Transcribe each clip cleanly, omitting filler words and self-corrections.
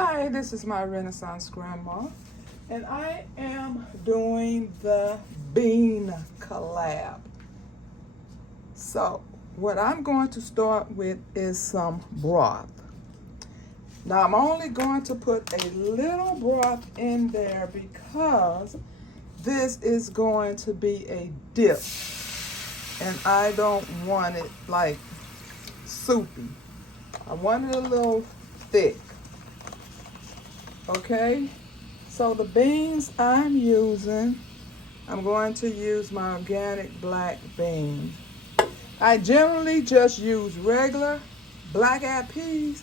Hi, this is my Renaissance Grandma, and I am doing the bean collab. So, what I'm going to start with is some broth. Now, I'm only going to put a little broth in there because this is going to be a dip, and I don't want it like soupy. I want it a little thick. Okay, so the beans I'm using, I'm going to use my organic black beans. I generally just use regular black-eyed peas,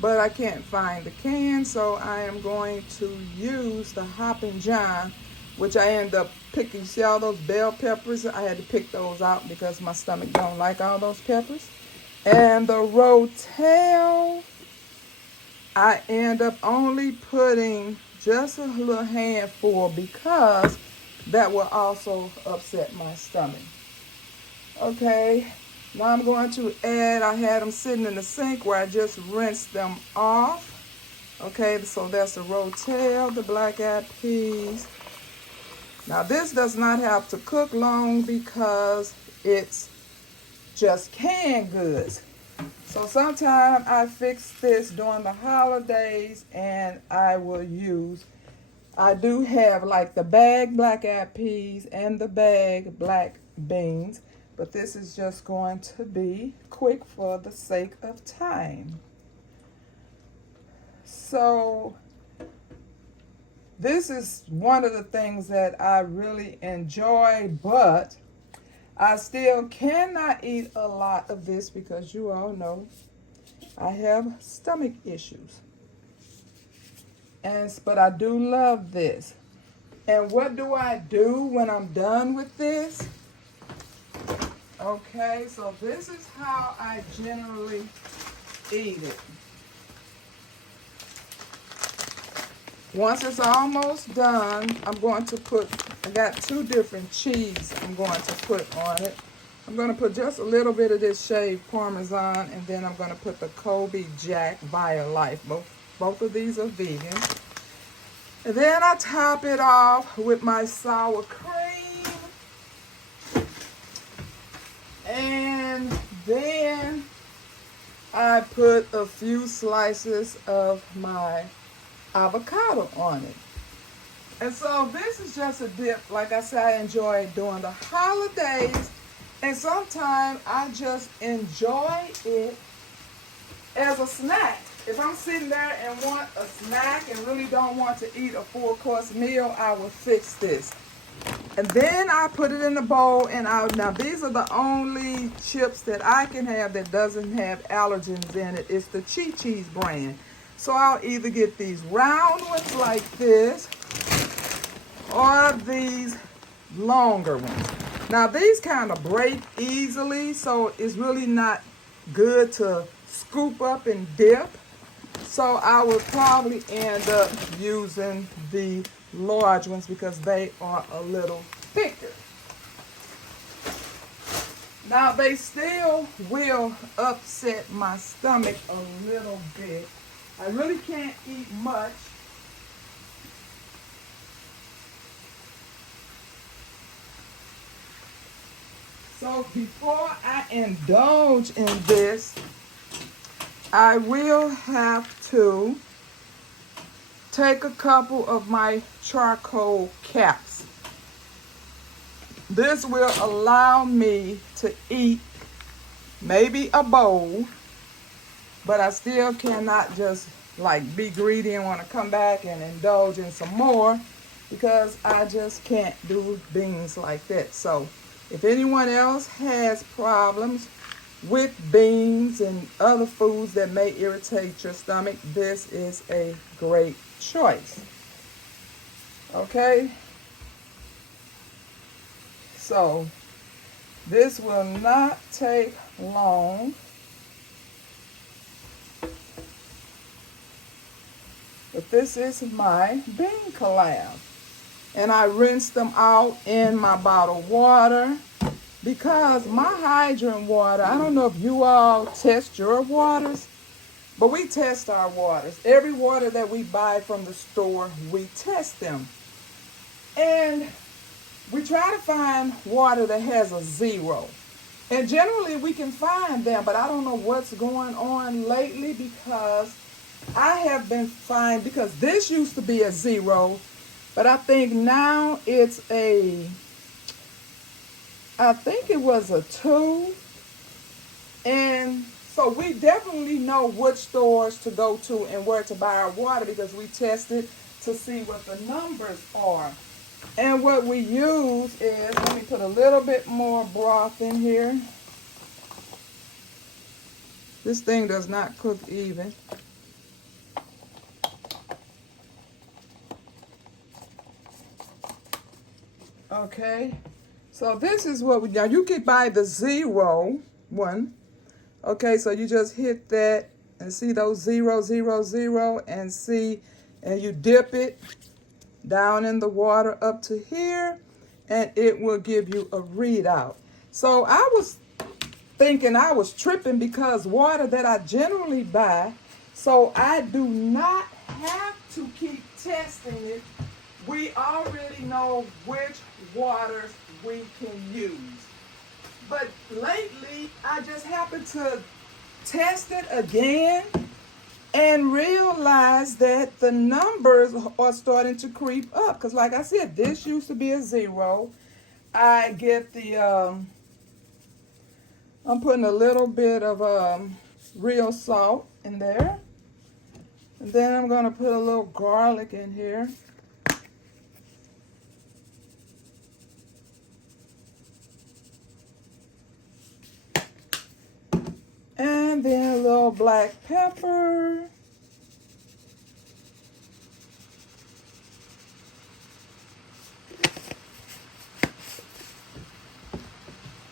but I can't find the can, so I am going to use the Hoppin' John, which I end up picking. See all those bell peppers? I had to pick those out because my stomach don't like all those peppers. And the Rotel, I end up only putting just a little handful because that will also upset my stomach. Okay, now I'm going to add, I had them sitting in the sink where I just rinsed them off. Okay, so that's the Rotel, the black-eyed peas. Now this does not have to cook long because it's just canned goods. So sometimes I fix this during the holidays and I will use, I do have like the bag black-eyed peas and the bag black beans, but this is just going to be quick for the sake of time. So this is one of the things that I really enjoy, but I still cannot eat a lot of this because you all know I have stomach issues. But I do love this. And what do I do when I'm done with this? Okay, so this is how I generally eat it. Once it's almost done, I'm going to put, I got 2 different cheese I'm going to put on it. I'm going to put just a little bit of this shaved Parmesan, and then I'm going to put the Colby Jack Violife. Both of these are vegan. And then I top it off with my sour cream. And then I put a few slices of my avocado on it. And so this is just a dip. Like I said, I enjoy it during the holidays. And sometimes I just enjoy it as a snack. If I'm sitting there and want a snack and really don't want to eat a full course meal, I will fix this. And then I put it in the bowl, and now these are the only chips that I can have that doesn't have allergens in it. It's the Chi-Chi's brand. So I'll either get these round ones like this or these longer ones. Now these kind of break easily, so it's really not good to scoop up and dip. So I would probably end up using the large ones because they are a little thicker. Now they still will upset my stomach a little bit. I really can't eat much. So before I indulge in this, I will have to take a couple of my charcoal caps. This will allow me to eat maybe a bowl, but I still cannot just like be greedy and want to come back and indulge in some more because I just can't do beans like that. So if anyone else has problems with beans and other foods that may irritate your stomach, this is a great choice. Okay? So this will not take long. But this is my bean collab. And I rinsed them out in my bottled water because my hydrant water, I don't know if you all test your waters, But we test our waters. Every water that we buy from the store, we test them. And we try to find water that has a 0. And generally we can find them, but I don't know what's going on lately because I have been finding, because this used to be a 0, but I think now it's I think it was a 2. And so we definitely know which stores to go to and where to buy our water because we tested to see what the numbers are. And what we use is, let me put a little bit more broth in here. This thing does not cook even. Okay, so this is what we, now you can buy the 0 one. Okay, so you just hit that and see those 0, 0, 0 and see, and you dip it down in the water up to here and it will give you a readout. So I was thinking I was tripping because water that I generally buy, so I do not have to keep testing it. We already know which waters we can use. But lately, I just happened to test it again and realize that the numbers are starting to creep up. Because like I said, this used to be a 0. I get the, I'm putting a little bit of real salt in there. And then I'm going to put a little garlic in here. And then a little black pepper.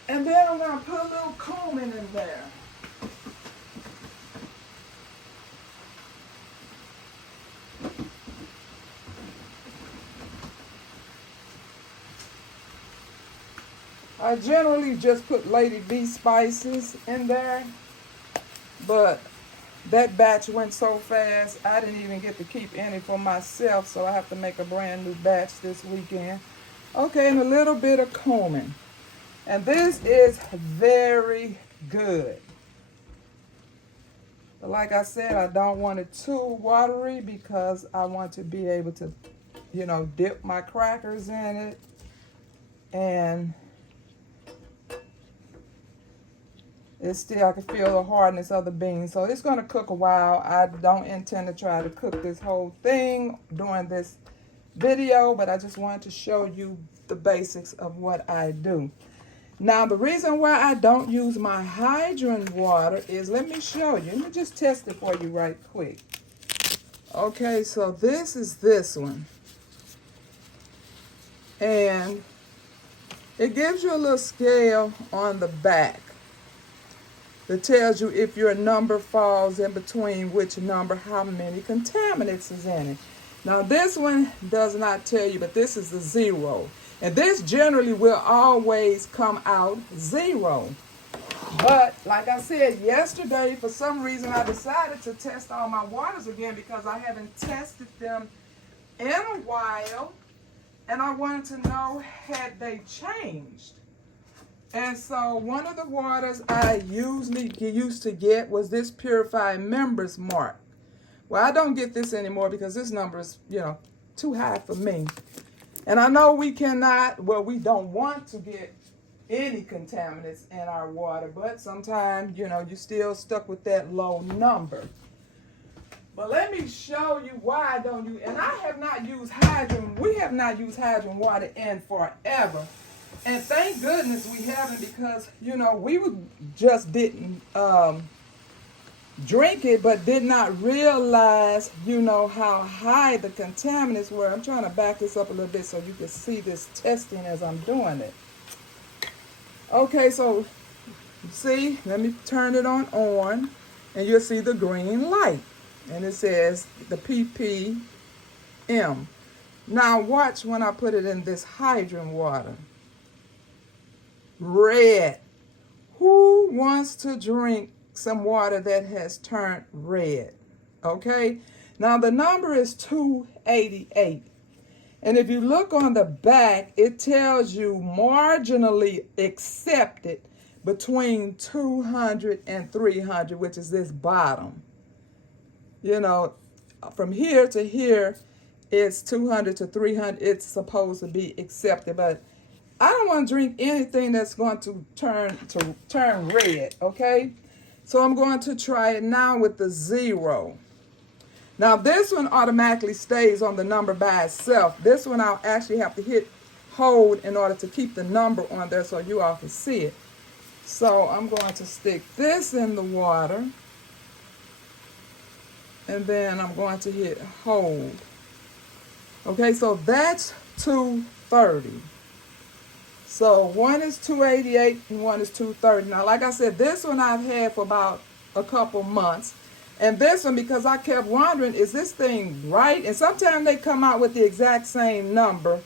And then I'm going to put a little cumin in there. I generally just put Lady B spices in there. But that batch went so fast, I didn't even get to keep any for myself, so I have to make a brand new batch this weekend. Okay, and a little bit of cumin. And this is very good. But like I said, I don't want it too watery because I want to be able to, you know, dip my crackers in it. And it's still, I can feel the hardness of the beans. So it's going to cook a while. I don't intend to try to cook this whole thing during this video, but I just wanted to show you the basics of what I do. Now, the reason why I don't use my hydrant water is, let me show you. Let me just test it for you right quick. Okay, so this is this one. And it gives you a little scale on the back that tells you if your number falls in between which number, how many contaminants is in it. Now this one does not tell you, but this is the 0. And this generally will always come out 0. But like I said yesterday, for some reason I decided to test all my waters again because I haven't tested them in a while. And I wanted to know, had they changed? And so one of the waters I usually used to get was this Purified Members Mark. Well, I don't get this anymore because this number is, you know, too high for me. And I know we cannot, well, we don't want to get any contaminants in our water, but sometimes, you know, you're still stuck with that low number. But let me show you why I don't use, and I have not used hydrant, we have not used hydrant water in forever. And thank goodness we haven't because, you know, we just didn't drink it, but did not realize, you know, how high the contaminants were. I'm trying to back this up a little bit so you can see this testing as I'm doing it. Okay, so see, let me turn it on, and you'll see the green light. And it says the ppm. Now watch when I put it in this hydrant water. Red. Who wants to drink some water that has turned red. Okay, now the number is 288. And if you look on the back, it tells you marginally accepted between 200 and 300, which is this bottom. You know, from here to here, it's 200 to 300. It's supposed to be accepted, but I don't want to drink anything that's going to turn red, okay? So I'm going to try it now with the 0. Now this one automatically stays on the number by itself. This one I'll actually have to hit hold in order to keep the number on there so you all can see it. So I'm going to stick this in the water. And then I'm going to hit hold. Okay, so that's 230. So one is 288 and one is 230. Now, like I said, this one I've had for about a couple months. And this one, because I kept wondering, is this thing right? And sometimes they come out with the exact same number,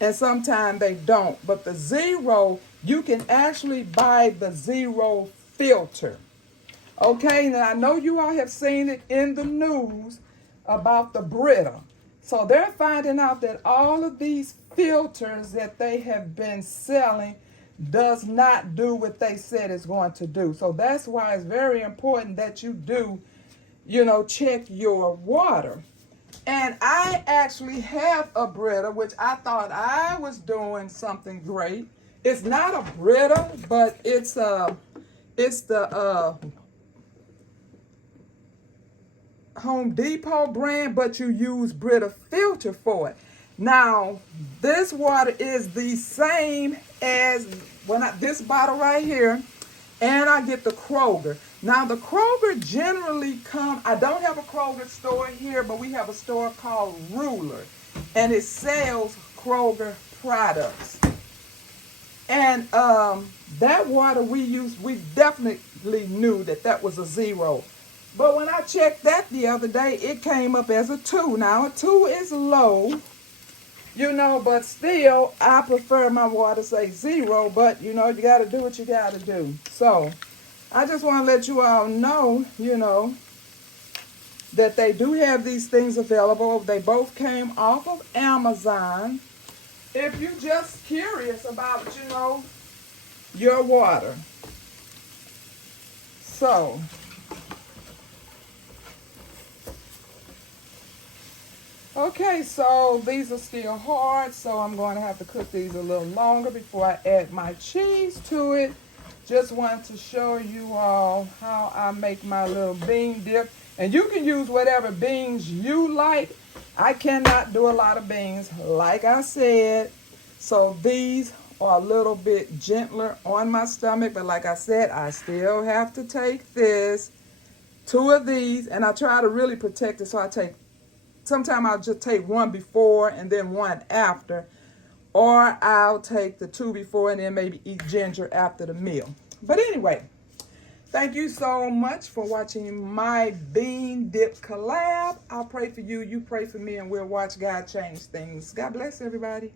and sometimes they don't. But the 0, you can actually buy the 0 filter. Okay, now I know you all have seen it in the news about the Brita. So they're finding out that all of these filters that they have been selling does not do what they said it's going to do. So that's why it's very important that you do, you know, check your water. And I actually have a Brita, which I thought I was doing something great. It's not a Brita, but it's the Home Depot brand, but you use Brita filter for it. Now, this water is the same as this bottle right here, and I get the Kroger. Now, the Kroger generally I don't have a Kroger store here, but we have a store called Ruler, and it sells Kroger products. And that water we used, we definitely knew that was a 0. But when I checked that the other day, it came up as a 2. Now, a 2 is low, you know, but still, I prefer my water say 0. But, you know, you got to do what you got to do. So, I just want to let you all know, you know, that they do have these things available. They both came off of Amazon. If you're just curious about, you know, your water. So, okay, so these are still hard, so I'm going to have to cook these a little longer before I add my cheese to it. Just wanted to show you all how I make my little bean dip. And you can use whatever beans you like. I cannot do a lot of beans, like I said. So these are a little bit gentler on my stomach. But like I said, I still have to take this. 2 of these, and I try to really protect it. So sometimes I'll just take 1 before and then 1 after. Or I'll take the 2 before and then maybe eat ginger after the meal. But anyway, thank you so much for watching my bean dip collab. I'll pray for you, you pray for me, and we'll watch God change things. God bless everybody.